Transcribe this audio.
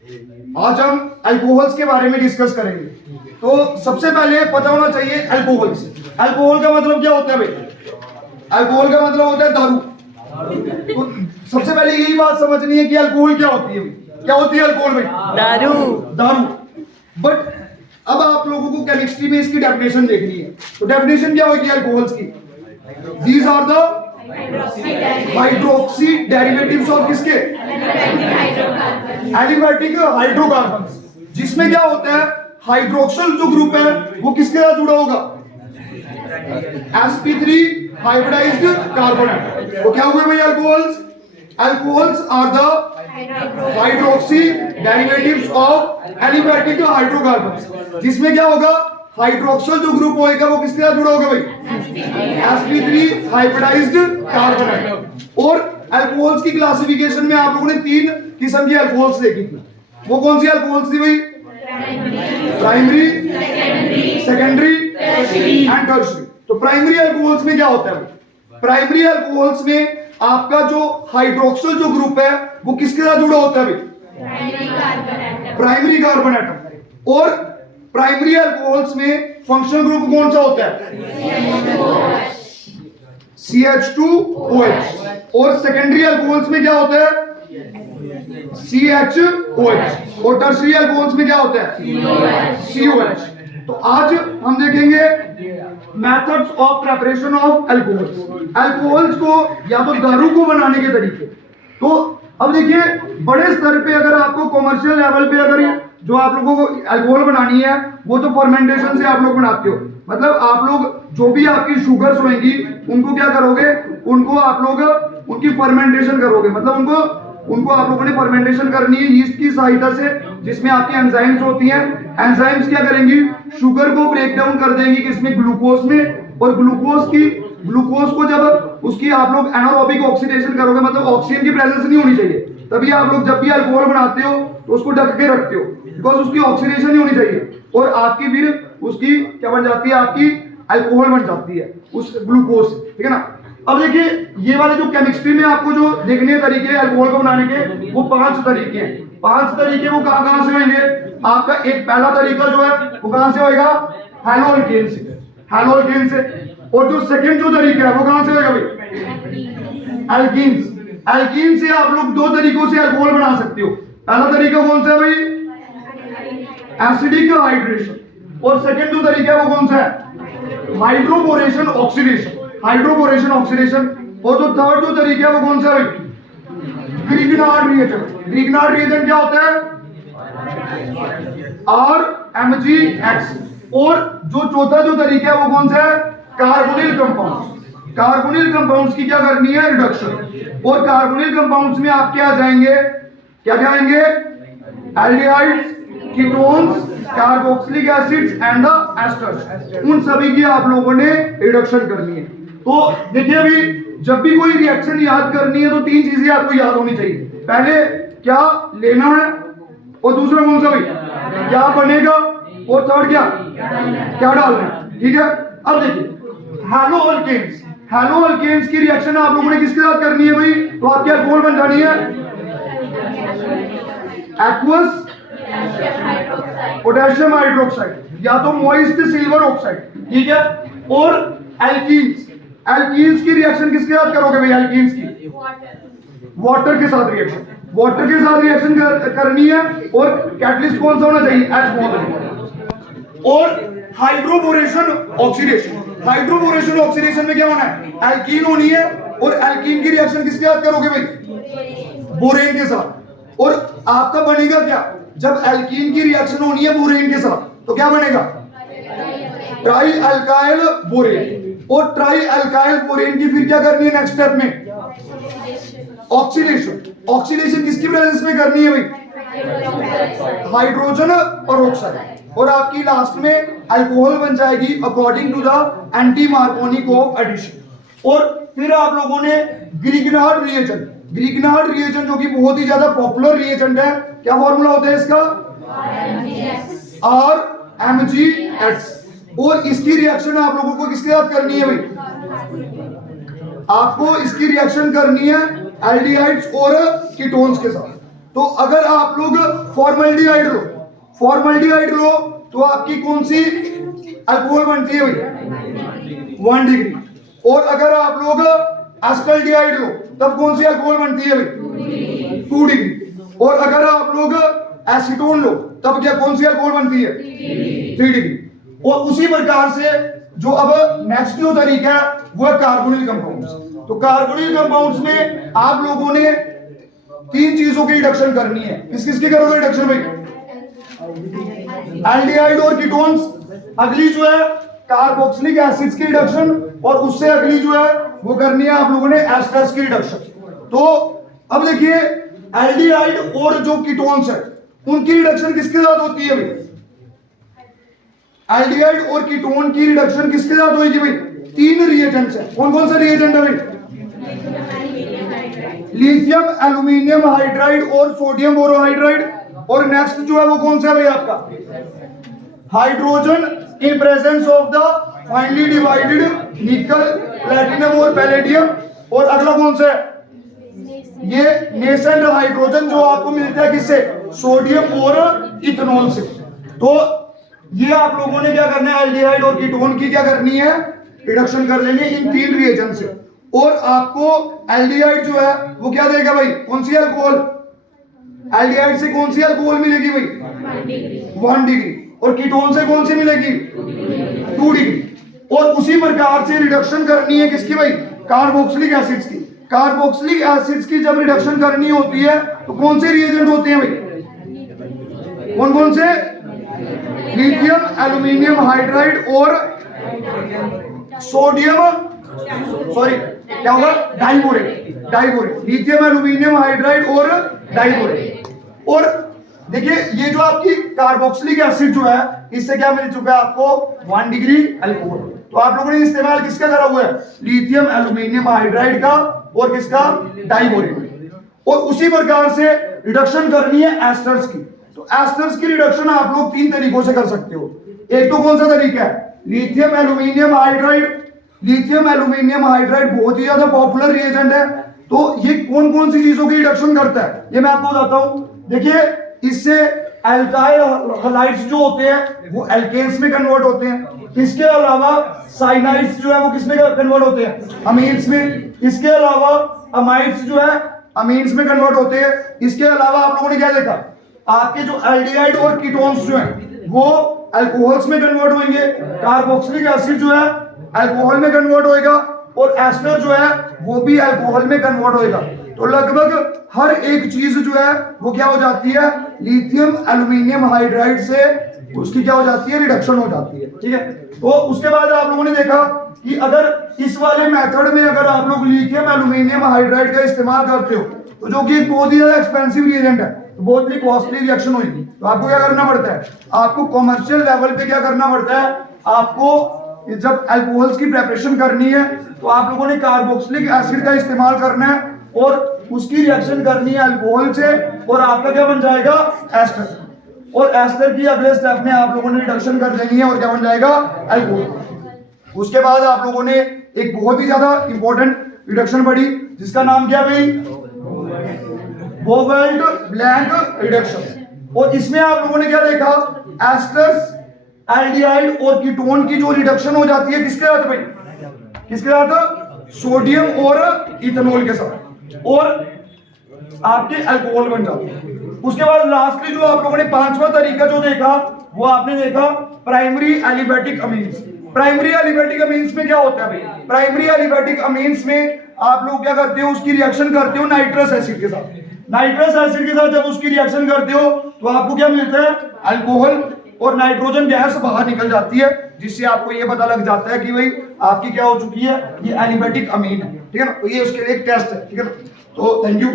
आज हम अल्कोहल्स के बारे में डिस्कस करेंगे। तो सबसे पहले पता होना चाहिए अल्कोहल्स। अल्कोहल का मतलब क्या होता है भाई? अल्कोहल का मतलब होता है दारू। तो सबसे पहले यही बात समझनी है कि अल्कोहल क्या होती है। क्या होती है अल्कोहल भाई? दारू। दारू। बट अब आप लोगों को केमिस्ट्री में इसकी डेफिनेशन देखनी है। तो डेफिनेशन क्या होगी अल्कोहल्स की? These are the hydroxy derivatives of किसके? Aliphatic hydrocarbons. जिसमें क्या होता है, हाइड्रोक्सिल जो ग्रुप है वो किसके साथ जुड़ा होगा? sp3 hybridised carbon atom. तो क्या हुए भाई alcohols? Alcohols are the hydroxy derivatives of aliphatic hydrocarbons. जिसमें क्या होगा, हाइड्रोक्सिल जो ग्रुप होएगा वो किसके साथ जुड़ा होगा भाई? sp3 hybridised carbon atom. और अल्कोहल्स की क्लासिफिकेशन में आप लोगों ने 3 किस्म की अल्कोहल्स देखी थी। वो कौन सी अल्कोहल्स थी भाई? Primary, secondary and tertiary. तो प्राइमरी अल्कोहल्स में क्या होता है? प्राइमरी अल्कोहल्स में आपका जो हाइड्रोक्सिल जो ग्रुप है वो किसके साथ जुड़ा होता है भाई? Primary carbon atom. और प्राइमरी अल्कोहल्स में फंक्शनल ग्रुप कौन सा होता है? CH2OH। और सेकेंडरी अल्कोहल्स में क्या होता है? CHOH। और टर्शियरी अल्कोहल्स में क्या होता है? COH। तो आज हम देखेंगे methods of preparation of alcohols. Alcohols को या तो दारू को बनाने के तरीके। तो अब देखिए, बड़े स्तर पे अगर आपको कॉमर्शियल लेवल पे अगर जो आप लोगों को अल्कोहल बनानी है वो तो फर्मेंटेशन से आप लोग बनाते हो। मतलब आप लोग जो भी आपकी शुगर्स होंगी उनको क्या करोगे? उनको आप लोग उनकी फर्मेंटेशन करोगे। मतलब उनको आप लोगों ने फर्मेंटेशन करनी है यीस्ट की सहायता से, जिसमें आपकी एंजाइम्स होती हैं। एंजाइम्स क्या करेंगी? शुगर को ब्रेक डाउन कर देंगी किसमें? ग्लूकोज में। और ग्लूकोज को जब उसकी आप लोग एनारोबिक ऑक्सीडेशन करोगे, मतलब ऑक्सीजन की प्रेजेंस नहीं होनी चाहिए, तभी आप लोग जब भी अल्कोहल बनाते हो तो उसको ढक के रखते हो, बिकॉज उसकी ऑक्सीडेशन नहीं होनी चाहिए। और आपकी फिर उसकी क्या बन जाती है? आपकी अल्कोहल बन जाती है उस ग्लूकोज, ठीक है ना। अब देखिए, ये वाले जो केमिस्ट्री में आपको जो देखने तरीके अल्कोहल को बनाने के, वो 5 तरीके हैं। 5 तरीके वो कहां से होंगे? आपका एक पहला तरीका जो है वो कहां से होएगा? हैलोअल्केन से। हैलोअल्केन से। और जो सेकंड जो तरीका है वो कहां से होएगा भाई? एल्कीन्स। एल्कीन से आप लोग 2 तरीकों से अल्कोहल बना सकते हो। पहला तरीका कौन सा है भाई? Acidic hydration. और सेकंड जो तरीका है वो कौन सा है? Hydroboration oxidation. Hydroboration oxidation. और जो थर्ड जो तरीका है वो कौन सा है भाई? Grignard reagent. ग्रिग्नार्ड रिएजेंट क्या होता है? RMgX। और जो चौथा जो तरीका है वो कौन सा है? Carbonyl compounds. कार्बोनिल कंपाउंड्स की क्या करनी है? रिडक्शन। और कार्बोनिल कंपाउंड्स में आप क्या जाएंगे? क्या जाएंगे? Aldehydes, ketones, carboxylic acids and the asters. उन सभी की आप लोगों ने रिडक्शन करनी है। तो देखिए, अभी जब भी कोई रिएक्शन याद करनी है तो 3 चीजें आपको याद होनी चाहिए। पहले क्या लेना है, और दूसरा कौन सा भाई? क्या बनेगा, और थर्ड क्या डालना है, ठीक है। अब देखिए, हैलोअल्केन्स। हैलोअल्केन्स की रिएक्शन आप लोगों ने किसके साथ करनी है भाई? तो आपकी अल्कोहल बन जानी है एक्वस पोटेशियम हाइड्रोक्साइड या तो मॉइस्ट सिल्वर ऑक्साइड, ठीक है। और एल्कीन्स। एल्कीन्स की रिएक्शन किसके साथ करोगे भाई? एल्कीन्स की वाटर के साथ रिएक्शन। वाटर के साथ रिएक्शन करनी है। और कैटलिस्ट कौन सा होना चाहिए? H। और हाइड्रोबोरेशन ऑक्सीडेशन। हाइड्रोबोरेशन ऑक्सीडेशन में क्या होना है? एल्कीन होनी है। और एल्कीन की रिएक्शन किसके साथ करोगे भाई? बोरेन के साथ। और आपका बनेगा क्या? जब एल्कीन की रिएक्शन होनी है बोरेन के साथ तो क्या बनेगा? Tri alkyl borane. और ट्राई अल्काइल बोरेन की फिर क्या करनी है नेक्स्ट स्टेप में? ऑक्सीडेशन। ऑक्सीडेशन किसकी प्रेजेंस में करनी है भाई? Hydrogen peroxide. और आपकी लास्ट में अल्कोहल बन जाएगी according to the anti Markovnikov addition. और फिर आप लोगों ने ग्रिग्नार्ड रिएजेंट। ग्रिग्नार्ड रिएजेंट जो कि बहुत ही ज्यादा पॉपुलर रिएजेंट है, क्या फॉर्मूला होता है इसका? RMgX। और इसकी रिएक्शन आप लोगों को किसके साथ करनी है भाई? आपको इसकी रिएक्शन करनी है एल्डिहाइड्स और कीटोन्स के साथ। तो अगर आप लोग फॉर्मल्डिहाइड लो तो आपकी कौन सी अल्कोहल बनती है भाई? 1 डिग्री। और अगर आप लोग एस्टल्डिहाइड लो तब कौन सी अल्कोहल बनती है भाई? 2 डिग्री। और अगर आप लोग एसीटोन लो तब क्या कौन सी अल्कोहल बनती है? 3 डिग्री। और उसी प्रकार से जो अब नेक्स्ट जो तरीका है वो है कार्बोनिल कंपाउंड्स। तो कार्बोनिल कंपाउंड्स में आप लोगों ने 3 चीजों की रिडक्शन करनी है। किस किस की करोगे रिडक्शन भाई? एल्डिहाइड और कीटोन्स, अगली जो है कार्बोक्सिलिक एसिड्स की रिडक्शन, और उससे अगली जो है वो करनी है आप लोगों ने एस्टर्स की रिडक्शन। तो अब देखिए एल्डिहाइड और जो कीटोन्स है उनकी रिडक्शन किसके साथ होती है भाई? एल्डिहाइड और कीटोन की रिडक्शन किसके साथ होगी भाई? 3 रिएजेंट्स है। कौन कौन सा रिएजेंट है भाई? लिथियम एल्यूमिनियम हाइड्राइड और सोडियम बोरोहाइड्राइड। और नेक्स्ट जो है वो कौन सा है भाई आपका? Hydrogen in presence of the finally divided निकल, प्लैटिनम और पैलेडियम। और अगला कौन सा है? ये नेसेंट हाइड्रोजन जो आपको मिलता है किससे? सोडियम और इथेनॉल से। तो ये आप लोगों ने क्या करना है? एल्डिहाइड और कीटोन की क्या करनी है? रिडक्शन कर लेनी है इन 3 रिएजेंट से। और आपको एल्डिहाइड जो है वो क्या देगा भाई? कौन सी अल्कोहल? एल्डिहाइड से कौन सी अल्कोहल मिलेगी भाई? 1 डिग्री। और कीटोन से कौन सी मिलेगी? 2 डिग्री। और उसी प्रकार से रिडक्शन करनी है किसकी भाई? कार्बोक्सिलिक एसिड्स की। कार्बोक्सिलिक एसिड्स की जब रिडक्शन करनी होती है तो कौन से रिएजेंट होते हैं भाई? कौन कौन से? लिथियम एल्यूमिनियम हाइड्राइड और सोडियम, सॉरी क्या होगा? डाइबोरेट। लिथियम एल्यूमिनियम हाइड्राइड और डाइबोरेट। और देखिए ये जो आपकी कार्बोक्सिलिक एसिड जो है इससे क्या मिल चुका है आपको? 1 डिग्री अल्कोहल। तो आप लोगों ने इस्तेमाल किसका करा हुआ है? लिथियम एल्यूमिनियम हाइड्राइड का और किसका? डाइबोरेट। और उसी प्रकार से रिडक्शन करनी है एस्टर्स की। तो एस्टर्स की रिडक्शन आप लोग 3 तरीकों से कर सकते हो। एक तो कौन सा तरीका है? Lithium aluminium hydride. Lithium aluminium hydride बहुत ही ज्यादा पॉपुलर रिएजेंट है। तो ये कौन कौन सी चीजों की रिडक्शन करता है ये मैं आपको बताता हूं। देखिए इससे एल्काइल हलाइड्स जो होते हैं वो एल्केन्स में कन्वर्ट होते हैं। इसके अलावा साइनाइड्स जो है वो किसमें कन्वर्ट होते हैं? अमीन्स में। इसके अलावा अमाइड्स जो है अमीन्स में कन्वर्ट होते हैं। इसके अलावा आप लोगों ने क्या देखा? आपके जो एल्डिहाइड और कीटोन्स जो हैं वो अल्कोहल्स में कन्वर्ट होंगे। कार्बोक्सिलिक एसिड जो है अल्कोहल में कन्वर्ट होएगा और एस्टर जो है वो भी अल्कोहल में कन्वर्ट होएगा। तो लगभग हर एक चीज जो है वो क्या हो जाती है? लिथियम एल्यूमिनियम हाइड्राइड से उसकी क्या हो जाती है? रिडक्शन हो जाती है। ठीक है। तो उसके बाद आप लोगों ने देखा कि अगर इस वाले मेथड में अगर आप लोग लिथियम एल्यूमिनियम हाइड्राइड का इस्तेमाल करते हो तो जो कि एक बहुत ही ज्यादा एक्सपेंसिव रिएजेंट है, तो बहुत ही कॉस्टली रिएक्शन होगी। तो आपको क्या करना पड़ता है? आपको कमर्शियल लेवल पे क्या करना पड़ता है? आपको जब अल्कोहल्स की प्रिपरेशन करनी है तो आप लोगों ने कार्बोक्सिलिक एसिड का इस्तेमाल करना है और उसकी रिएक्शन करनी है अल्कोहल से और आपका क्या बन जाएगा? एस्टर। और एस्टर की अगले स्टेप में आप लोगों ने रिडक्शन कर देनी है और क्या बन जाएगा? अल्कोहल। उसके बाद आप लोगों ने एक बहुत ही ज्यादा इंपॉर्टेंट रिडक्शन पढ़ी जिसका नाम क्या भाई? बोवेल्ट ब्लैंक रिडक्शन। और इसमें आप लोगों ने क्या देखा? एस्टर्स, एल्डिहाइड और कीटोन की जो रिडक्शन हो जाती है किसके साथ भाई? किसके साथ? सोडियम और इथेनॉल के साथ, और आपके अल्कोहल बन जाते हैं। उसके बाद लास्टली जो आप लोगों ने 5वां तरीका जो देखा वो आपने देखा primary aliphatic amines. Primary aliphatic amines में क्या होता है भाई? प्राइमरी एलिफेटिक अमीन्स में आप लोग क्या करते हो? उसकी रिएक्शन करते हो नाइट्रस एसिड के साथ। नाइट्रस एसिड के साथ जब उसकी रिएक्शन करते हो तो आपको क्या मिलता है? अल्कोहल और नाइट्रोजन गैस बाहर निकल जाती है, जिससे आपको ये पता लग जाता है कि भाई आपकी क्या हो चुकी है? ये एलिफेटिक अमीन है। ठीक है ना। तो ये उसके लिए एक टेस्ट है। ठीक है ना। तो थैंक यू।